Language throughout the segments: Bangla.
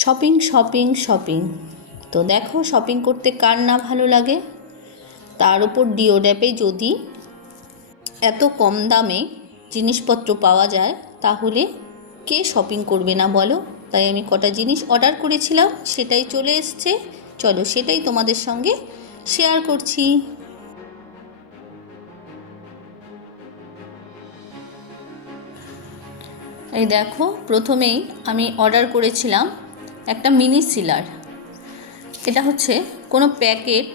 Shopping shopping shopping. তো দেখো, শপিং করতে কার না ভালো লাগে। তার উপর ডিওড্যাপে যদি এত কম দামে জিনিসপত্র পাওয়া যায় তাহলে কে শপিং করবে না বলো। তাই আমি কটা জিনিস অর্ডার করেছিলাম, সেটাই চলে এসছে। চলো সেটাই তোমাদের সঙ্গে শেয়ার করছি। এই দেখো, প্রথমেই আমি অর্ডার করেছিলাম একটা মিনি সিলার। এটা হচ্ছে কোনো প্যাকেট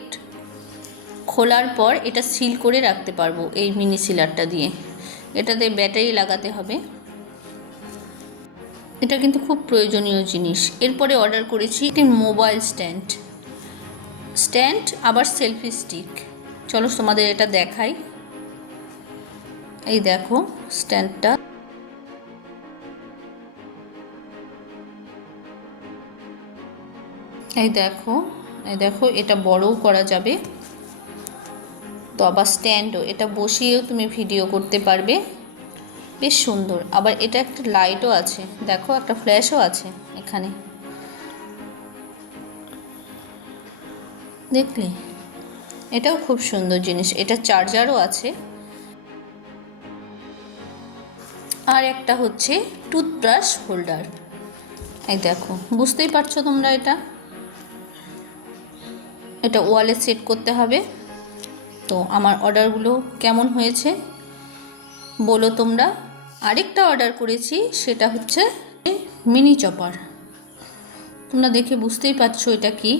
খোলার পর এটা সিল করে রাখতে পারবো এই মিনি সিলারটা দিয়ে। এটাতে ব্যাটারি লাগাতে হবে। এটা কিন্তু খুব প্রয়োজনীয় জিনিস। এরপরে অর্ডার করেছি একটি মোবাইল স্ট্যান্ড আবার সেলফি স্টিক। চলো তোমাদের এটা দেখাই। এই দেখো স্ট্যান্ডটা। এই দেখো এটা বড়ও করা যাবে। তো আবার স্ট্যান্ডও, এটা বসিয়েও তুমি ভিডিও করতে পারবে, বেশ সুন্দর। আবার এটা একটা লাইটও আছে, দেখো একটা ফ্ল্যাশও আছে এখানে, দেখলে? এটাও খুব সুন্দর জিনিস। এটা চার্জারও আছে। আর একটা হচ্ছে টুথব্রাশ হোল্ডার। এই দেখো, বুঝতেই পারছো তোমরা, এটা ওয়ালে সেট করতে হবে। তো আমার অর্ডারগুলো কেমন হয়েছে বলো তোমরা। আরেকটা অর্ডার করেছি, সেটা হচ্ছে মিনি চপার। তোমরা দেখে বুঝতেই পারছো এটা কি।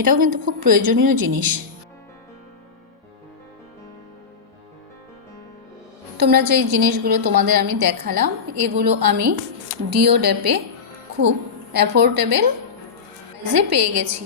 এটাও কিন্তু খুব প্রয়োজনীয় জিনিস। তোমরা যেই জিনিসগুলো তোমাদের আমি দেখালাম, এগুলো আমি ডিওড্যাপে খুব অ্যাফোর্ডেবল প্রাইসে পেয়ে গেছি।